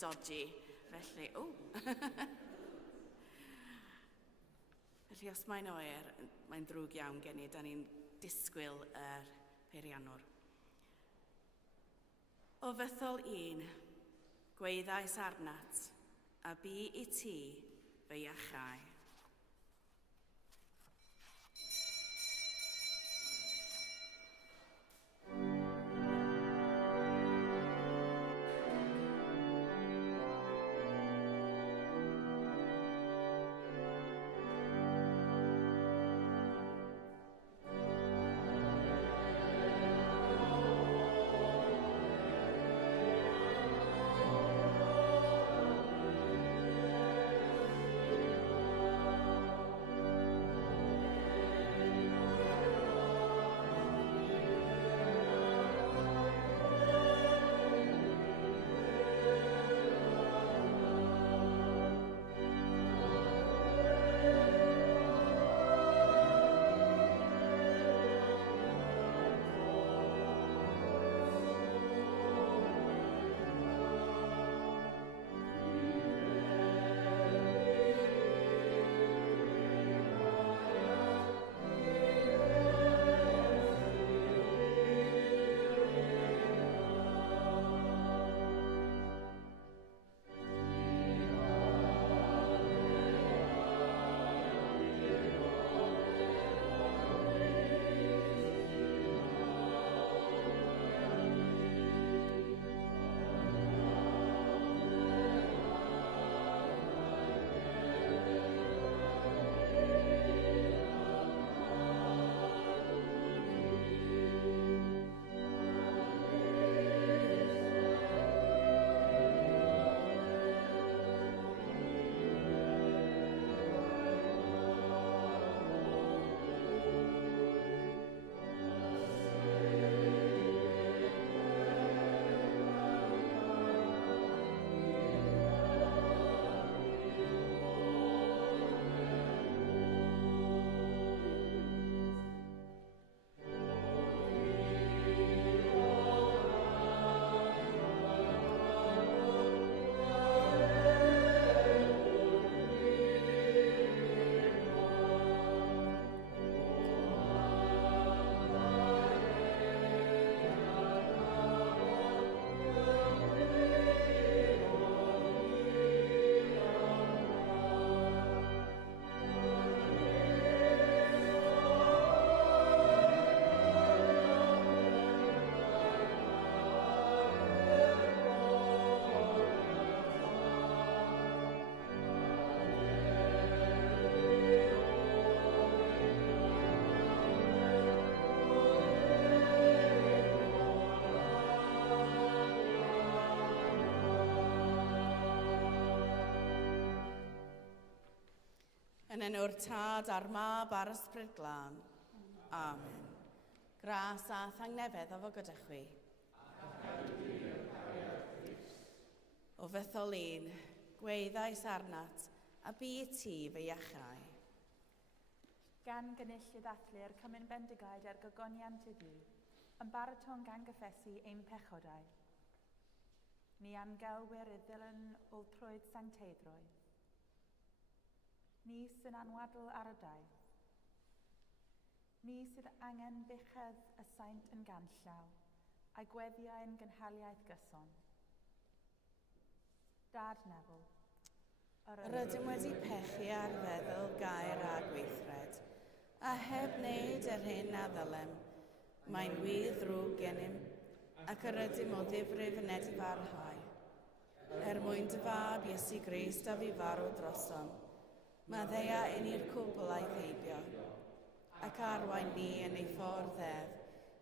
dodgy, felly, Felly os mae'n oer, mae'n drwg iawn gen i, da ni'n disgwyl yr peiriannwr. O Fythol 1, gwaeddais arnat, a bu I ti fy iachau. Yn enw'r Tad a'r Mab a'r Ysbryd Glân. Amen. Gras a thangnefedd o fo gyda chwi. O Fythol 1, gwaeddais arnat, a bu I ti fy iachau. Gan gynnull I ddathlu'r cymyn bendigaid ar gogoniant iddi, yn baraton gan gyffesu ein pechodau. Ni angelwyr y ddilyn wltrwyd sancteiddrwydd. Ni sy'n anwadl ar y daith. Ni sydd angen bechedd y saint yn ganllaw, a'i gweddiau'n gynhaliaeth gyson. Dad Neville. Yr ydym wedi pechu ar feddwl gair a gweithred, a heb wneud yr hyn a ddylem, mae'n wir ddrwg gennym, ac yr ydym o ddifrif yn edifarhau. Mwyn dy fab Iesu Grist a fi farw drosom, mae ddeia yn i'r cwbl a'i ddeibio, ac arwain ni yn ei ffordd ef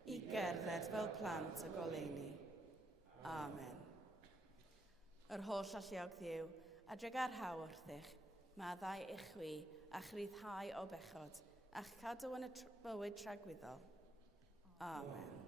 I gerdded fel plant y goleuni. Amen. Yr holl alluog Dduw, adreg ar haw wrthych, maddau I chwi a chryddhau o bechod, a'ch cadw yn y bywyd tragwyddol. Amen.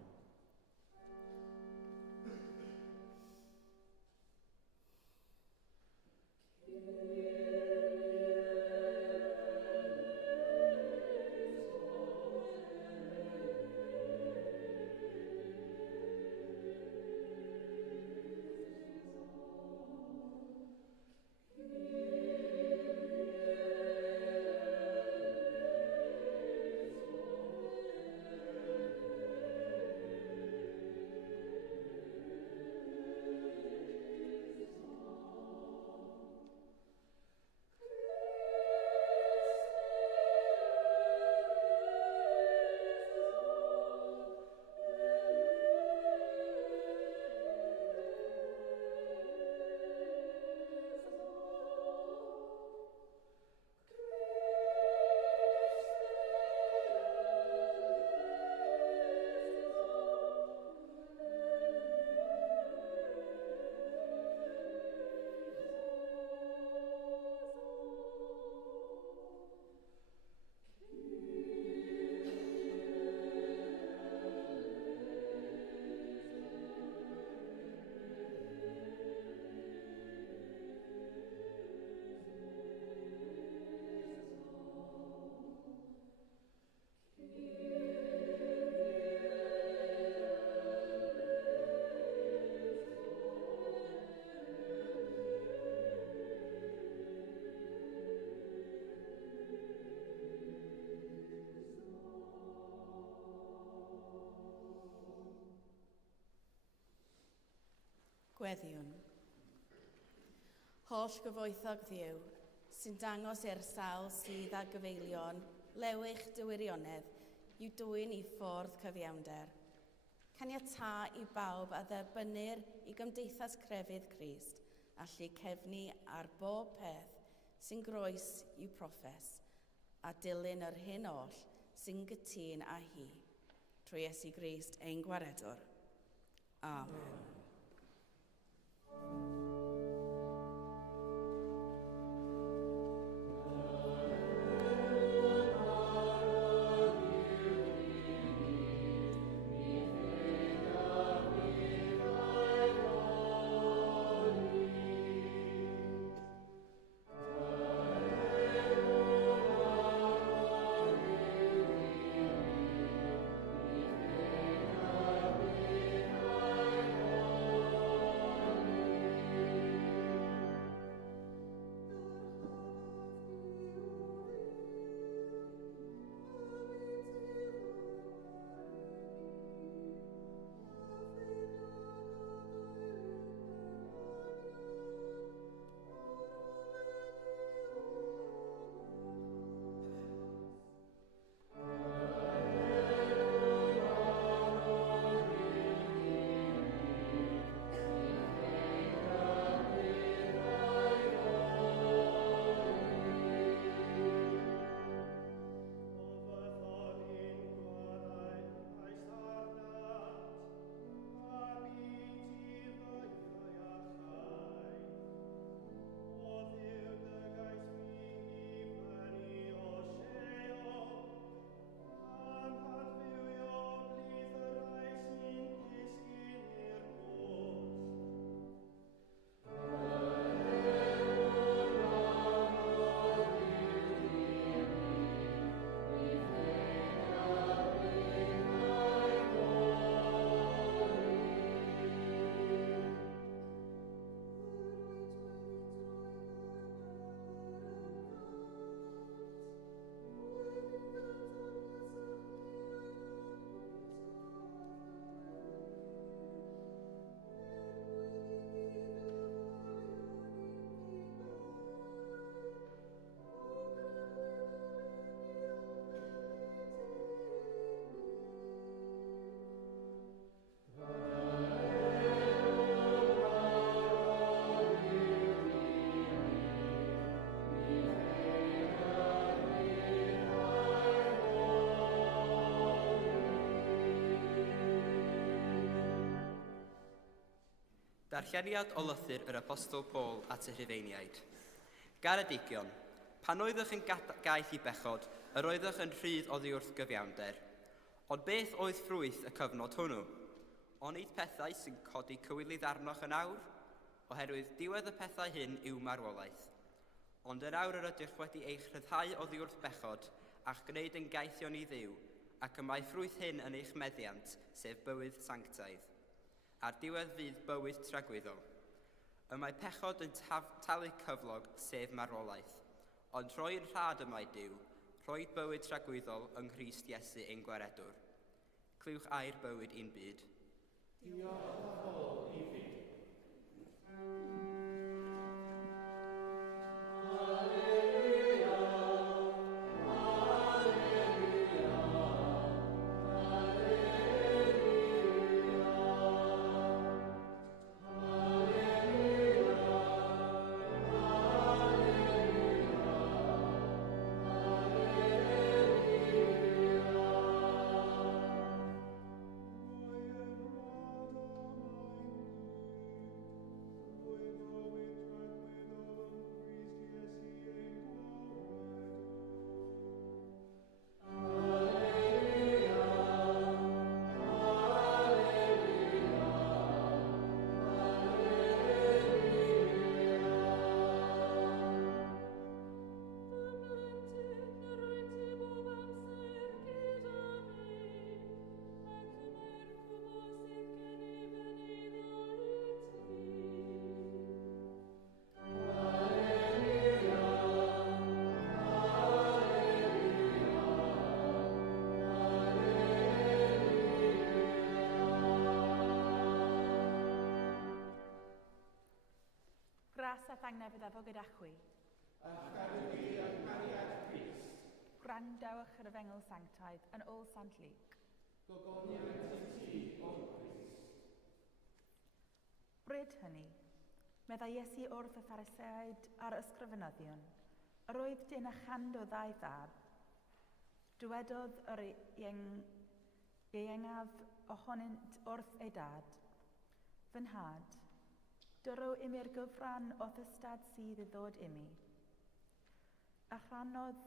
Gweddiwn. Holl gyfoethog Dduw, sy'n dangos i'r sawl sydd â gyfeilion lewych dy wirionedd i'w dwyn i ffwrdd cyfiawnder. Caniata i bawb a dderbynir i gymdeithas crefydd Crist, allu cefnu ar bob peth sy'n groes i'w proffes, a dilyn yr hyn oll sy'n gytun â hi. Trwy Iesu Grist ein gwaredwr. Amen. Darlleniad o lythyr yr Apostol Paul at y Rhufeiniaid. Garedigion, pan oeddech yn gaeth i bechod, yr oeddech yn rhydd oddi wrth gyfiawnder. Ond beth oedd ffrwyth y cyfnod hwnnw? Onid pethau sy'n codi cywilydd arnoch yn awr? Oherwydd diwedd y pethau hyn yw marwolaeth. Ond yn awr yr ydych wedi eich rhyddhau oddi wrth bechod a'ch gwneud yn gaethion i Dduw, ac y mae ffrwyth hyn yn eich meddiant, sef bywyd sanctaidd. A'r diwedd fydd bywyd tragwyddol. Y mae pechod yn talu cyflog, sef marwolaeth. Ond rhoi'r rhad yma i Duw, rhoi bywyd tragwyddol yng Nghrist Iesu ein gwaredwr. Clywch air bywyd i'n byd. Diolch yn fawr i fi. Graseth angnefydd efo gyda chwi. Gwrandewch yr efengol sanctaidd yn ôl Sant Luc. Bryd hynny, meddai Iesu wrth y Phariseaid a'r ysgrifenyddion, yr oedd dyn a chand o ddau fab. Dywedodd yr iengaf ohonynt wrth ei dad, fy nhad, dyrw imi'r gyfran o ddystad sydd i ddod imi. A rhannodd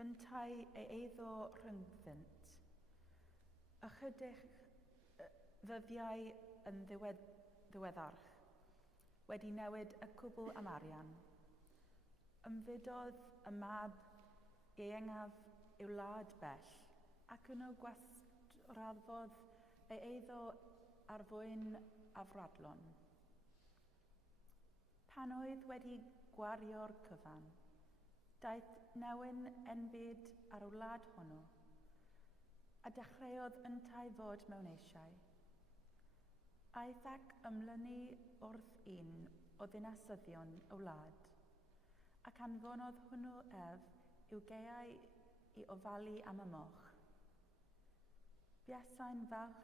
yntau ei eiddo rhyngddynt. Ychydig ddyddiau yn ddiweddarch, wedi newid y cwbl am arian. Ymfudodd y mab iengaf i'w wlad bell, ac yno gwastrafodd ei eiddo ar fwyn afradlon. Pan oedd wedi gwario'r cyfan, daeth newyn enbyd ar y wlad hwnnw, a dechreuodd yntau fod mewn eisiau. Aeth ac ymlynu wrth un o ddinasyddion y wlad, ac anfonodd hwnnw ef i'w geau i ofalu am y moch. Buasai'n falch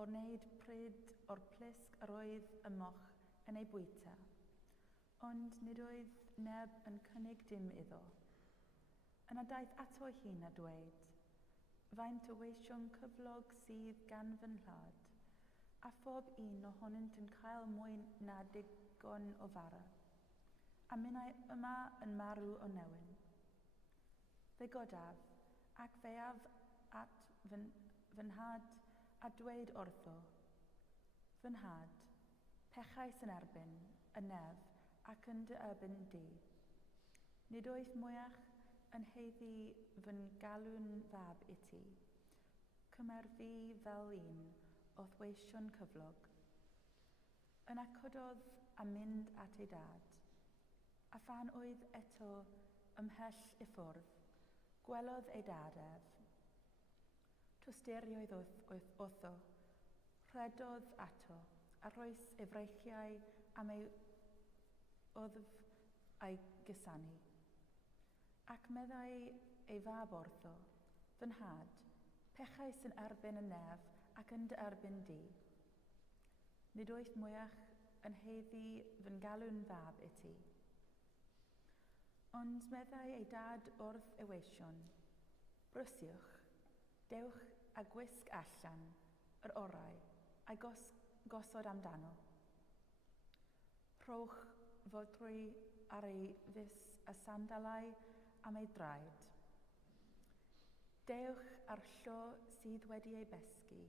o wneud pryd o'r plisg yr oedd y moch yn ei bwyta, ond nid oedd neb yn cynnig dim iddo. Yna daeth ato hun a dweud, faint o weision cyflog sydd gan fy nhad, a phob un ohonynt yn cael mwy na digon o fara, a minnau yma yn marw o newyn. Fe godaf, ac feiaf at fy nhad a dweud wrtho, fy nhad, pechais yn erbyn, y nef, ac yn dy erbyn di. Nid oedd mwyach yn heiddi fy'n galw'n fab i ti. Cymer fi fel un o ddweision cyflog. Yna cododd a mynd at ei dad, a phan oedd eto ymhell i ffwrdd, gwelodd ei dad ef. Twysteriodd wrtho, rhedodd ato, a rhoes ei freichiau am ei wddf a'i gysanu. Ac meddai ei fab wrtho, fy nhad, pechais yn erbyn y nef ac yn dy erbyn di. Nid oedd mwyach yn heiddi fy'n galw'n fab i ti. Ond meddai ei dad wrth ei weision, brysiwch, dewch a gwisg allan yr orau a'i gosod amdano. Rhowch fodrwy ar ei fus a sandalau am ei draed. Dewch ar llo sydd wedi ei besgu,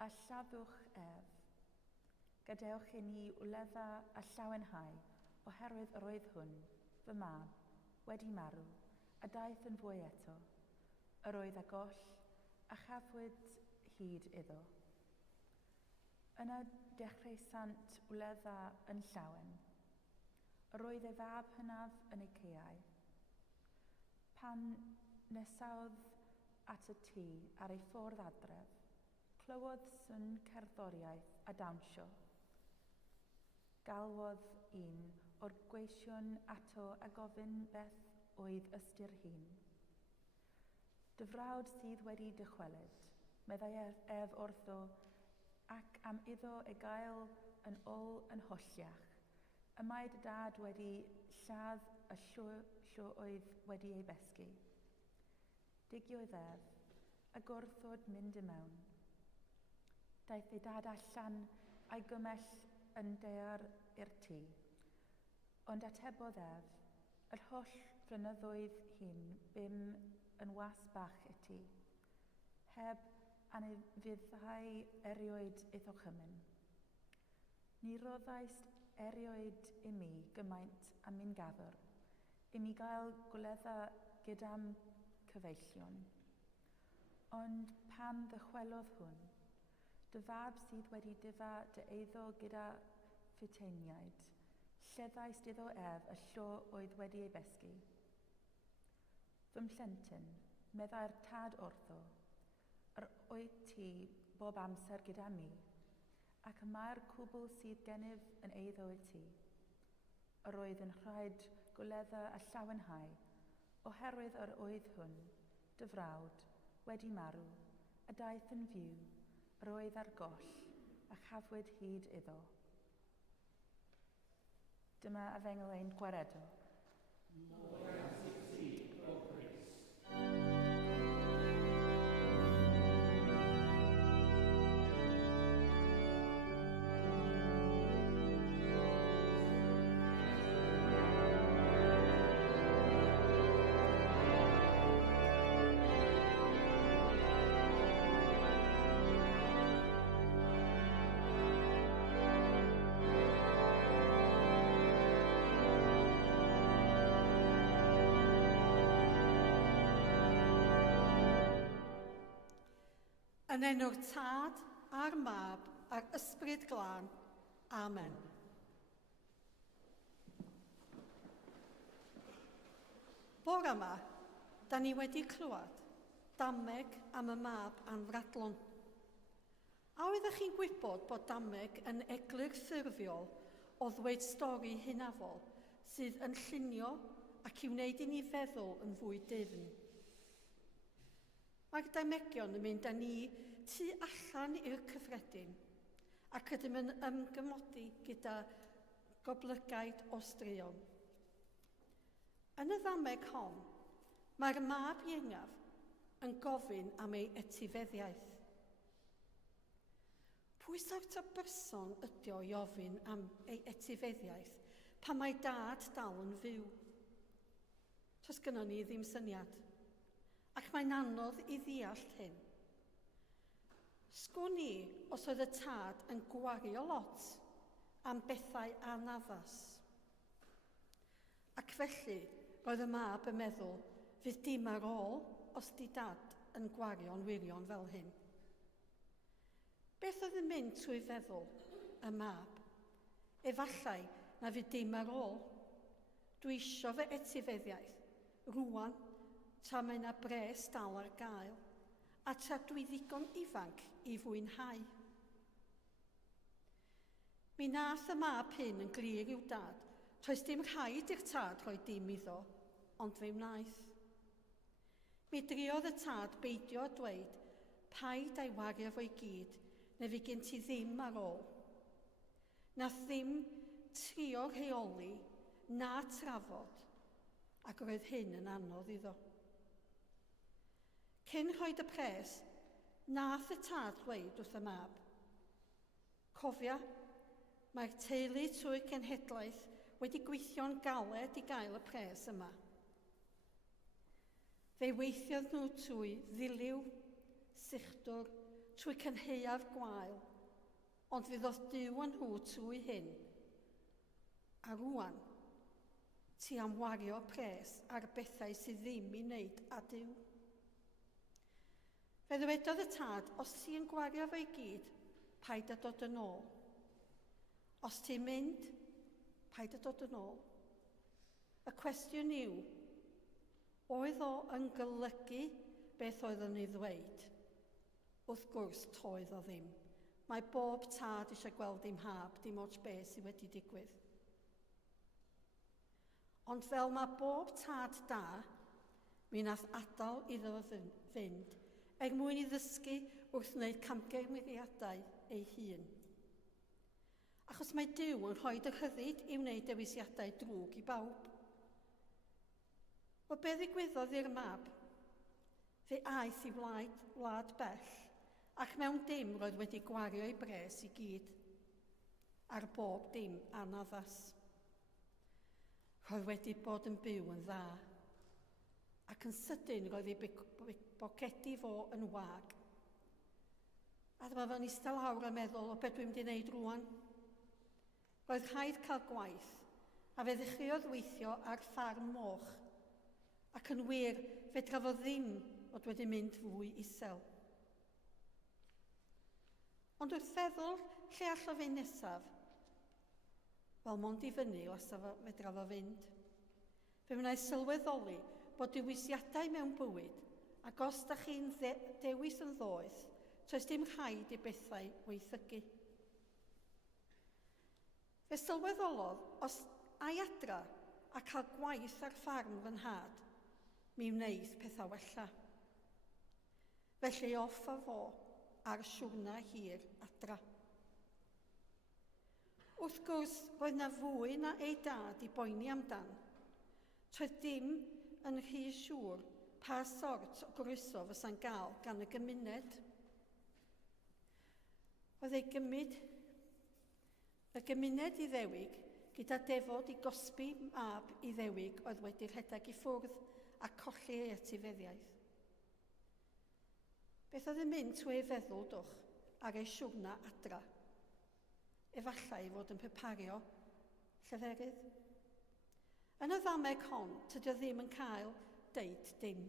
a lladdwch ef. Gadewch i ni wledda a llawenhau, oherwydd yr oedd hwn, fy mab, wedi marw, a daeth yn fwy eto. Yr oedd a goll, a chafwyd hyd iddo. Yna dechreuasant wledda yn llawen. Yr oedd ei fab hynaf yn ei caeau. Pan nesawodd at y tŷ ar ei ffordd adref, clywodd swn cerddoriaeth a dawnsio. Galwodd un o'r gweision ato a gofyn beth oedd ystyr hun. Dy frawd sydd wedi dychwelyd, meddai ef wrtho, ac am iddo ei gael yn ôl yn holliach. Y mae dy dad wedi lladd y llo oedd wedi ei besgu. Digiodd ef, a gwrthod mynd i mewn. Daeth ei dad allan a'i gymell yn dear i'r tŷ, ond atebodd ef, yr holl flynyddoedd hyn bym yn was bach i ti, heb anafuddhau erioed iddo chymyn. Ni roddais erioed i mi gymaint am un gafr, i mi gael gwledda gyda'm cyfeillion. Ond pan ddychwelodd hwn, dy fab sydd wedi difa dy eiddo gyda ffyteiniaid, lleddais iddo ef y llo oedd wedi ei besgu. Fy mhlentyn, meddai'r tad wrtho, yr wyt ti bob amser gyda mi, ac y mae'r cwbl sydd gennyf yn eiddo i ti. Yr oedd yn rhaid gwledda a llawenhau, oherwydd yr oedd hwn, dy frawd, wedi marw, a daeth yn fyw, yr oedd ar goll, a chafwyd hyd iddo. Dyma efengyl ein gwaredol. Yn enw'r Tad a'r Mab a'r Ysbryd Glân. Amen. Bore yma, da ni wedi clywed dameg am y mab anfradlon. A oeddech chi'n gwybod bod dameg yn eglur ffurfiol o ddweud stori hunafol sydd yn llunio ac i wneud i ni feddwl yn fwy difn. Mae'r damegion yn mynd â ni tu allan i'r cyffredin ac ydym yn ymgymodi gyda goblygaid o straeon. Yn y ddameg hon, mae'r mab iengaf yn gofyn am ei etifeddiaeth. Pwy sort o berson ydy o i ofyn am ei etifeddiaeth pan mae dad dal yn fyw? Does gynnon ni ddim syniad, ac mae'n anodd i ddeall hyn. Sgwn ni os oedd y tad yn gwario lot am bethau anaddas. Ac felly, roedd y mab yn meddwl fydd dim ar ôl os di dad yn gwario'n wirion fel hyn. Beth oedd yn mynd trwy feddwl y mab? Efallai na fydd dim ar ôl. Dwi isio fy etifeddiaeth, rwan, tra mae yna bres dal ar gael, a tra dwi ddigon ifanc i fwynhau. Mi nath y mab hyn yn glir i'w dad, toes dim rhaid i'r tad rhoi dim iddo, ond fe wnaeth. Mi driodd y tad beidio a dweud, paid a'i wario fo'i gyd, neu fi gen ti ddim ar ôl. Nath ddim trio rheoli na trafod, ac roedd hyn yn anodd iddo. Cyn rhoid y pres, nath y tad dweud wrth y mab, cofia, mae'r teulu trwy cenhedlaeth wedi gweithio'n galed i gael y pres yma. Fe weithiodd nhw trwy ddiliw, sychdwr, trwy cynheuaf gwael, ond fe ddoth Duw yn nhw trwy hyn. A rwan, ti am wario pres ar bethau sydd ddim i wneud â Duw. Fe ddwedodd y tad, os ti'n gwario fo'i gyd, paid â dod yn ôl. Os ti'n mynd, paid â dod yn ôl. Y cwestiwn yw, oedd o yn golygu beth oedd yn ei ddweud? Wrth gwrs, toedd o ddim. Mae bob tad eisiau gweld ei mhab, dim ots beth sydd wedi digwydd. Ond fel mae bob tad da, mi nath adael iddo fynd, mwyn i ddysgu wrth wneud camgymeriadau ei hun. Achos mae Duw yn rhoi y rhyddid i wneud dewisiadau drwg i bawb. O be ddigwyddodd i'r mab? Fe aeth i wlad bell, ac mewn dim roedd wedi gwario ei bres i gyd, ar bob dim anaddas. Roedd wedi bod yn byw yn dda, ac yn sydyn roedd ei bocedi fo yn wag. A dyma fo'n eistedd lawr a meddwl o beth dwi'n mynd i wneud rwan. Roedd rhaid cael gwaith, a fe ddechreuodd weithio ar ffarm moch, ac yn wir fedra fo ddim fod wedi mynd fwy isel. Ond wrth feddwl lle all o fynd nesaf, wel mond i fyny fedra fo fynd. Fe wnaeth sylweddoli bod dewisiadau mewn bywyd, ac os da chi'n dewis yn ddoeth, toes dim rhaid i bethau weithygu. Fe sylweddolodd a'i adra a cael gwaith ar ffarm fy nhad, mi wneith pethau wella. Felly off a fo ar siwrna hir adra. Wrth gwrs, roedd na fwy na ei dad i boeni amdan. Troedd dim yn rhy siŵr pa sort o groeso fysa'n gael gan y gymuned. Roedd y gymuned i ddewig gyda defod i gosbi mab i ddewig oedd wedi rhedeg i ffwrdd a colli ei etifeddiaeth. Beth oedd yn mynd trwy ei feddwl dwch ar ei siwrna adra? Efallai fod yn prepario lleferydd. Yn y ddameg hon, tydi o ddim yn cael deud dim.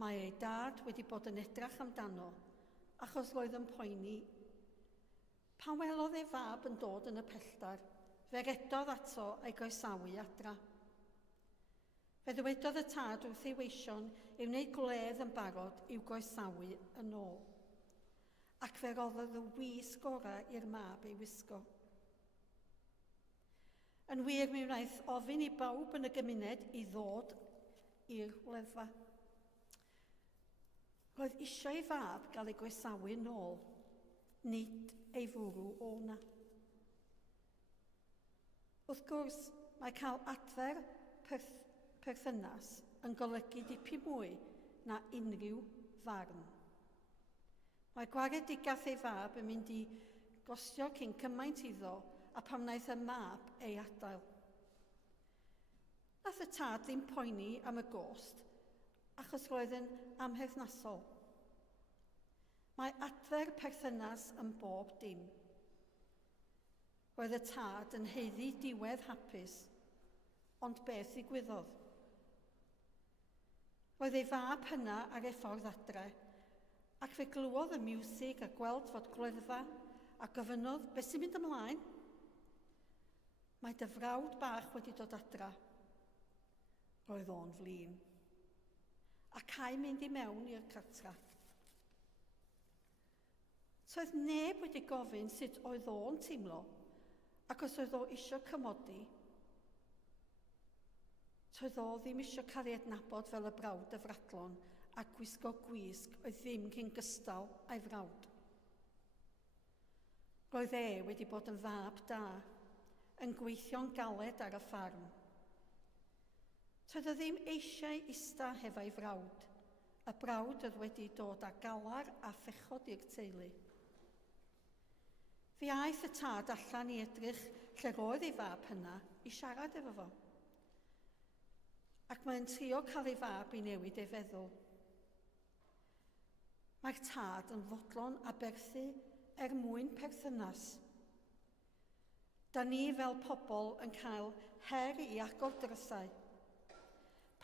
Mae ei dad wedi bod yn edrach amdano, achos roedd yn poeni. Pan welodd ei fab yn dod yn y pelltar, fe redodd ato ei groesawu adra. Fe ddywedodd y tad wrth ei weision i wneud gwledd yn barod i'w groesawu yn ôl. Ac fe roddodd y wisg ora i'r mab ei wisgo. Yn wir, mi wnaeth ofyn i bawb yn y gymuned i ddod i'r wleddfa. Roedd eisiau ei fab gael ei groesawu yn ôl, nid ei fwrw o'na. Wrth gwrs, mae cael adfer perthynas yn golygu dipyn mwy na unrhyw farn. Mae gwaredigaeth ei fab yn mynd i gostio cyn cymaint iddo a pam wnaeth y mab ei adael. Nath y tad ddim poeni am y gost, achos roedd yn amherthnasol. Mae adfer perthynas yn bob dim. Roedd y tad yn heiddi diwedd hapus, ond beth ddigwyddodd? Roedd ei fab hynna ar ei ffordd adre, ac fe glwodd y miwsig a gweld fod gwleddfa a gofynnodd beth sy'n mynd ymlaen. Mae dy frawd bach wedi dod adra. Roedd o'n flin. Ac ai mynd i mewn i'r cartra. Toedd neb wedi gofyn sut oedd o'n teimlo, ac os oedd o isio cymodi. Toedd o ddim isio cael ei adnabod fel y brawd dyfradlon ac gwisgo gwisg oedd ddim cyn gystal a'i frawd. Roedd wedi bod yn fab da, yn gweithio'n galed ar y ffarm. Toedd o ddim eisiau ista hefo'i frawd, y brawd oedd wedi dod â galar a phechod i'r teulu. Fe aeth y tad allan i edrych lle roedd ei fab hynna i siarad efo fo. Ac mae'n trio cael ei fab i newid ei feddwl. Mae'r tad yn fodlon a berthu mwyn perthynas. Da ni fel pobl yn cael her i agor drysau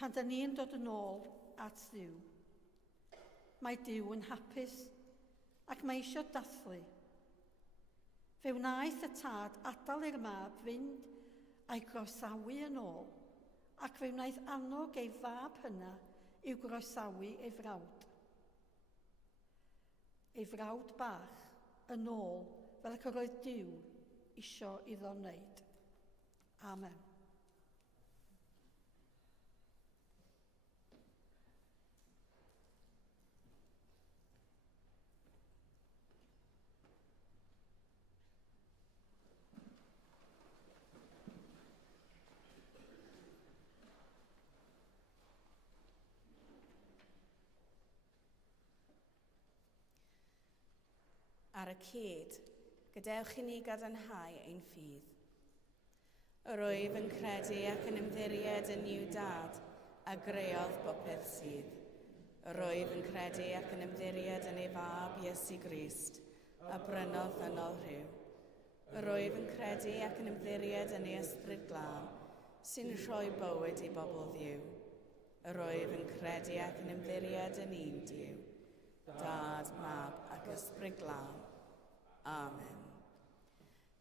pan da ni yn dod yn ôl at Dduw. Mae Duw yn hapus ac mae eisiau dathlu. Fe wnaeth y tad adael i'r mab fynd a'i groesawu yn ôl, ac fe wnaeth annog ei fab hynna i'w groesawu ei frawd. Ei frawd bach yn ôl fel ac oedd Duw isio iddo wneud. Amen. Ar y cyd, gadewch i ni gadarnhau ein ffydd. Yr wyf yn credu ac yn ymddiried yn i'w dad a greodd bopeth sydd. Yr wyf yn credu ac yn ymddiried yn ei fab Iesu Grist a brynodd ddynol rhyw. Yr wyf yn credu ac yn ymddiried yn ei ysbryd glân sy'n rhoi bywyd i bobl ddiw. Yr wyf yn credu ac yn ymddiried yn un Duw, Dad, Mab ac ysbryd glân. Amen.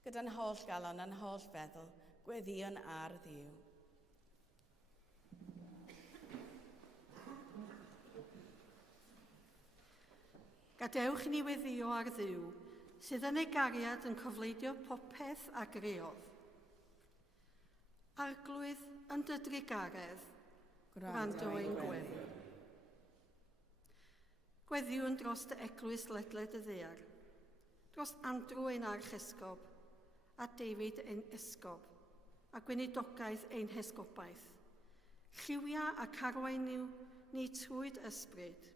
Gyda'n holl galon a'n holl feddwl, gweddion ar Dduw. Gadewch i ni weddio ar Dduw, sydd yn ei gariad yn cofleidio popeth a greodd. Arglwydd yn dy drigaredd, gwrando ein gweddi. Gweddiwn dros dy eglwys ledled y ddear, dros Andrew ein archesgob, a David ein esgob, a gweinidogaeth ein hesgobaeth. Lliwia ac arwain ni trwyd ysbryd.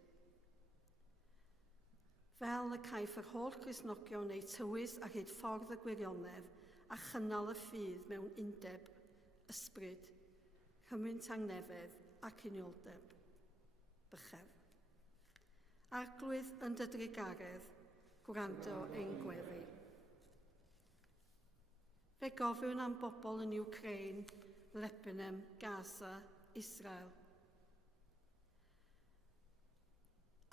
Fel y caiff yr holl Gristnogion eu tywys a hyd ffordd y gwirionedd a chynnal y ffydd mewn undeb, ysbryd, cymwynt angnefedd ac unioldeb. Bychef. Arglwydd yn dy drigaredd, gwrando ein gweddi. Fe gofiwn am bobl yn Ukraine, Lebanon, Gaza, Israel.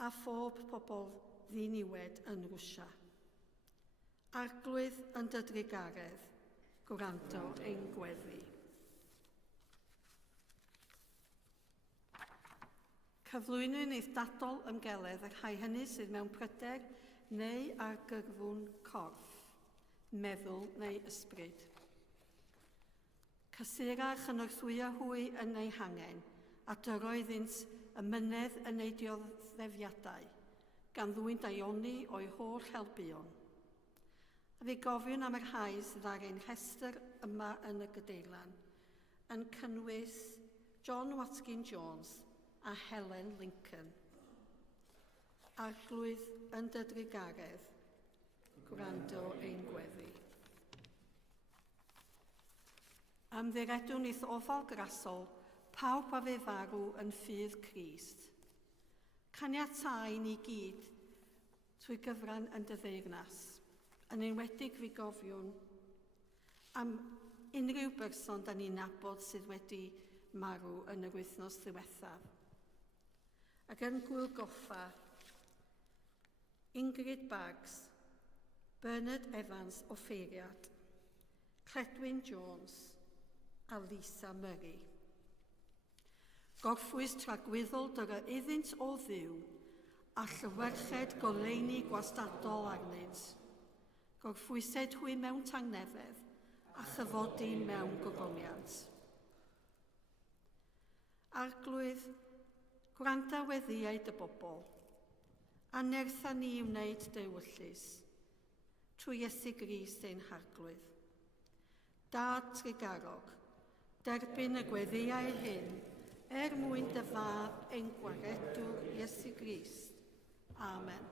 A phob pobl ddiniwed yn Rwsia. Arglwydd yn dy drigaredd, gwrando ein gweddi. Cyflwynwn eithriadol ymgeledd ac rhai hynny sydd mewn pryder neu ar gyrfwn corff, meddwl neu ysbryd. Cysurach yn wrthwyo hwy yn ei hangen a dyroeddynt y mynedd yn ei dioddefiadau gan ddwy'n daioni o'i holl helbion. A fi gofiwn am yr rhai sydd ar ein rhestr yma yn y Gydeilan yn cynnwys John Watkin Jones a Helen Lincoln. Arglwydd yn dy drigaredd, gwrando ein gweddi. Ymddiredwn eith ofal grasol pawb a fe farw yn ffydd Crist. Caniatáu ni gyd trwy gyfran yn dy ddeyrnas, yn enwedig fi gofiwn am unrhyw berson da ni'n nabod sydd wedi marw yn yr wythnos ddiwethaf. Ac yn gwrgoffa, Ingrid Baggs, Bernard Evans o Feiriad, Cledwyn Jones a Lisa Murray. Gorffwys tragwyddol dyr y iddynt o ddiw a llyfrched goleuni gwastadol arnynt. Gorffwysed hwy mewn tangnefedd a chyfodi mewn gogoniant. Arglwydd, gwranda weddiau dy bobl, a nertha ni wneud dywyllus, trwy Iesu Grist ein harglwydd. Dad trigarog, derbyn y gweddiau hyn, mwyn dy fab ein gwaredwr Iesu Grist. Amen.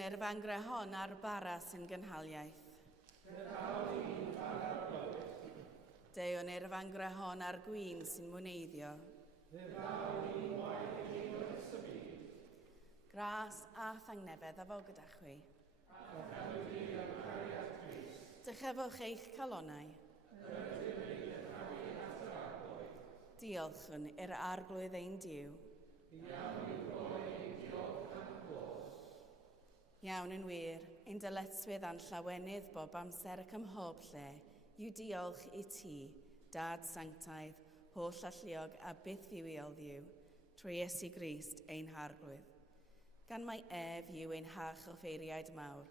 Deiwn i'r fangre hon ar bara sy'n gynhaliaeth. Deiwn i'r fangre hon ar gwyn sy'n mwneiddio. Gras a thangnefedd a fo gyda chwi. Dychefwch eich calonnau. Diolchwn i'r arglwydd ein Duw. Iawn yn wir, ein dyletswydd a'n llawenydd bob amser ac ym mhob lle, yw diolch i ti, Dad Sanctaidd, holl alluog a byth ddiwiol ddiw, trwy Iesu Grist ein harglwydd. Gan mai ef yw ein hach o ffeiriaid mawr,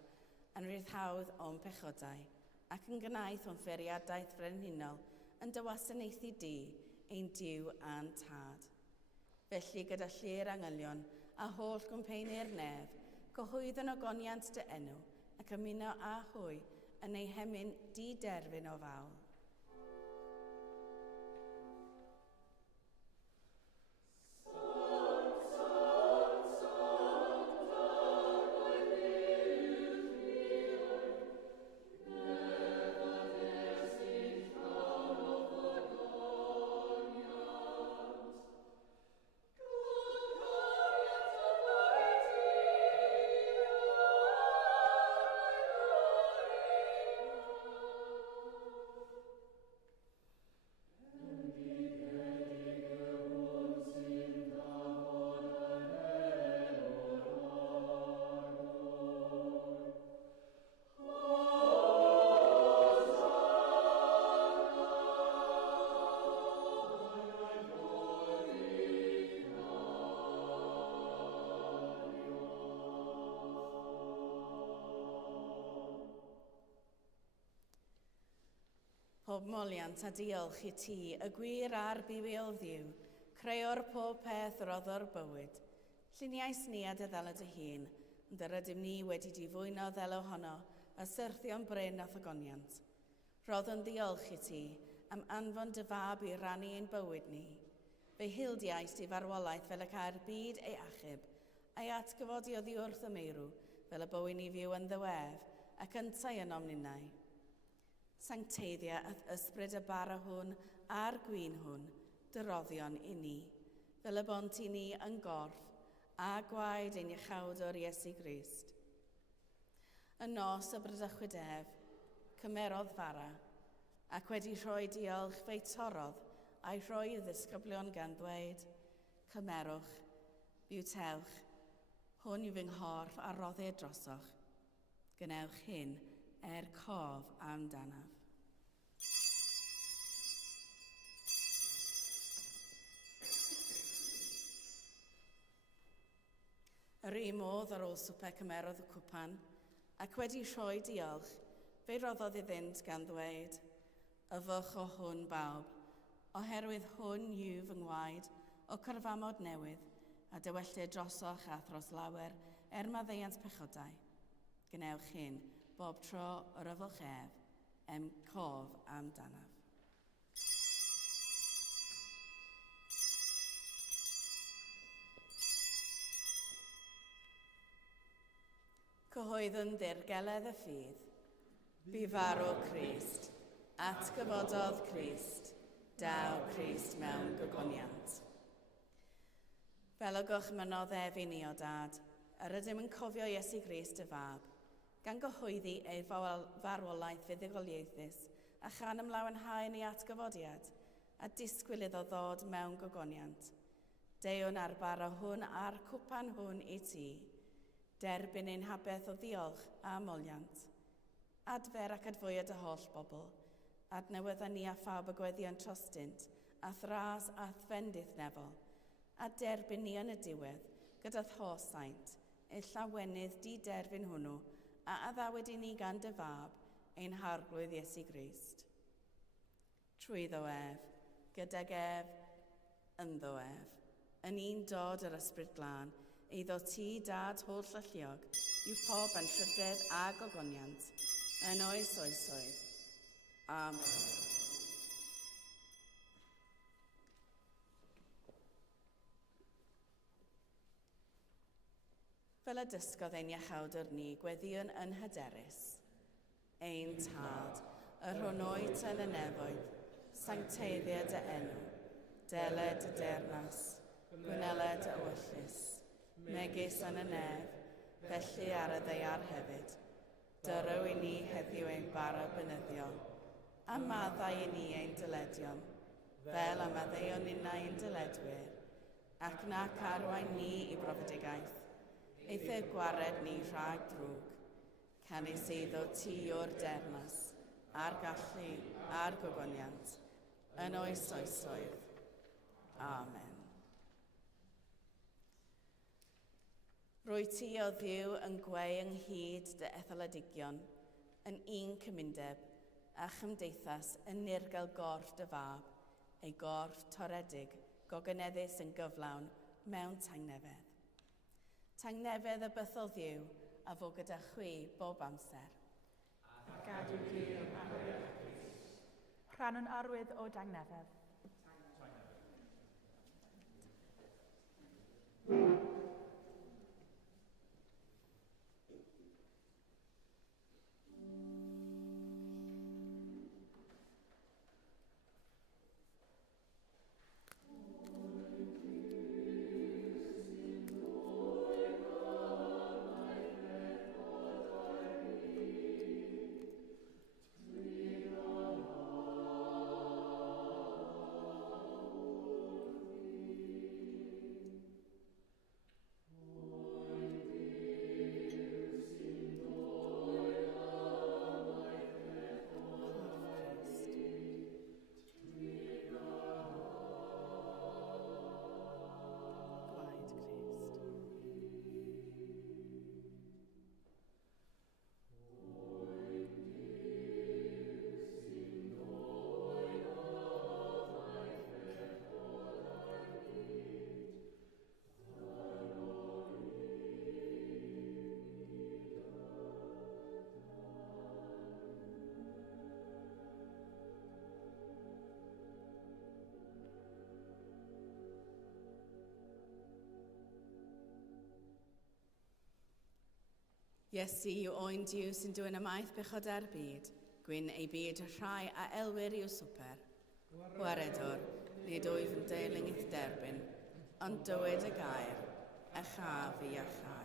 yn rhyddhawdd o'n pechodau, ac yn gnaeth o'n ffeiriadaeth frenhinol yn dywasanaethu di, ein Duw a'n tad. Felly gyda llu'r angylion a holl gwmpeinir nef, cyhoedd yn ogoniant dy enw ac ymuno â hwy yn ei hemyn di-derfyn o fawl. Pob moliant a diolch i ti, y gwir a'r biwiol ddiw, creo'r pob peth roddo'r bywyd. Lluniais ni a dy ddalad dy hun, ond yr ydym ni wedi difwyno ddel ohono a syrthio'n bryn a thogoniant. Roddwn diolch i ti am anfon dy fab i rannu ein bywyd ni. Fe hildiais di farwolaeth fel y cael byd ei achub, a'i atgyfodi oddi wrth y meirw fel y bywyd ni fyw yn ddiwedd ac yntau yn omninnau. Sancteiddia ysbryd y bara hwn a'r gwyn hwn, dyroddion i ni, fel y bont i ni yn gorff, a gwaed ein iachawdwr Iesu Grist. Yn nos y brydachwyd ef, cymerodd fara, ac wedi rhoi diolch fe'i torodd a'i rhoi i ddisgyblion gan ddweud, cymerwch, biwtewch, hwn yw fy nghorff a rodded drosoch, gwnewch hyn cof amdanaf. Yr un modd ar ôl swper cymerodd y cwpan, ac wedi rhoi diolch, fe roddodd iddynt gan ddweud, yfwch o hwn bawb, oherwydd hwn yw fy ngwaed o cyrfamod newydd, a dywellid drosoch a thros lawer maddeuant pechodau. Gwnewch hyn bob tro yr yfwch ef, cof amdanaf. Cyhoeddwn ddirgeledd y ffydd, bu farw Crist, atgyfododd Crist, daw Crist mewn gogoniant. Fel y gwchmynodd ef i ni o dad, yr ydym yn cofio Iesu Grist y fab, gan gyhoeddi ei farwolaeth fuddugoliaethus a chan ymlawenhau yn ei atgyfodiad, a disgwyl iddo ddod mewn gogoniant. Deiwn ar bara hwn a'r cwpan hwn i ti, derbyn ein habeth o ddiolch a moliant. Adfer ac adfwyad y holl bobl, adnewydda ni a phawb y gweddion trostynt, a thras a thfendydd nefol, a derbyn ni yn y diwedd, gyda thosaint, ei llawenydd di-derbyn hwnnw, a addawyd i ni gan dy fab, ein harglwydd Iesu Grist. Trwyddo ef, gydag ef, ynddo ef, yn un dod yr ysbryd glân, eiddo ti, dad holl alluog, yw pob yn trydydd a gogoniant, yn oes oesoedd. Amen. fel y dysgodd ein iachawdwr ni gweddion yn hyderus. Ein tad, yr hwn oed yn y nefoedd, sancteiddiad y enw, deled y dernas, gwyneled y wyllus, megis yn y nef, felly ar y ddeiar hefyd. Dyryw i ni heddiw ein bara bynyddion, a maddau i ni ein dyledion, fel a maddeuon unna ein dyledwyr, ac nac arwain ni i brofedigaeth, eithaf gwared ni rhag drwg, canis eiddo ti o'r dernas, a'r gallu, a'r gogoniant, yn oes oesoedd. Amen. Rwy ti o ddiw yn gweu ynghyd dy etholedigion, yn un cymundeb, a chymdeithas yn nirgel gorff dy fab, ei gorff toredig, gogyneddus yn gyflawn mewn tangnefedd. Tangnefedd y bythol ddiw, a fo gyda chwi bob amser. A gadw di yn arwydd. Rhannwn arwydd o dangnefedd. Iesu yw oen diw sy'n dwyn ymaith bechod ar byd, gwyn ei byd y rhai a elwyr i'w swper. Gwaredwr, nid wyf yn deilwng i'th derbyn, ond dywed y gair, a chaf i a chau.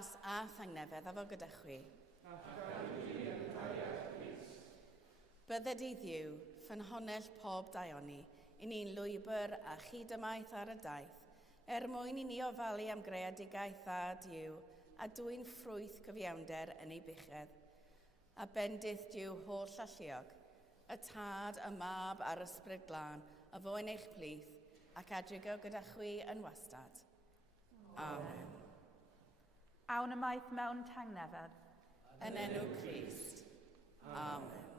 glas a thangnefedd efo gyda chwi. Bydded i ddiw, ffynhonnell pob daioni, i ni'n lwybr a chydymaeth ar y daith, mwyn i ni ofalu am greadigaeth a diw, a dwy'n ffrwyth cyfiawnder yn ei buchedd. A bendith diw holl alluog, y tad, y mab a'r ysbryd glân, a fo yn eich plith, ac adrigo gyda chwi yn wastad. Amen. Awn ymaith mewn tangnefedd. Yn enw Crist. Amen.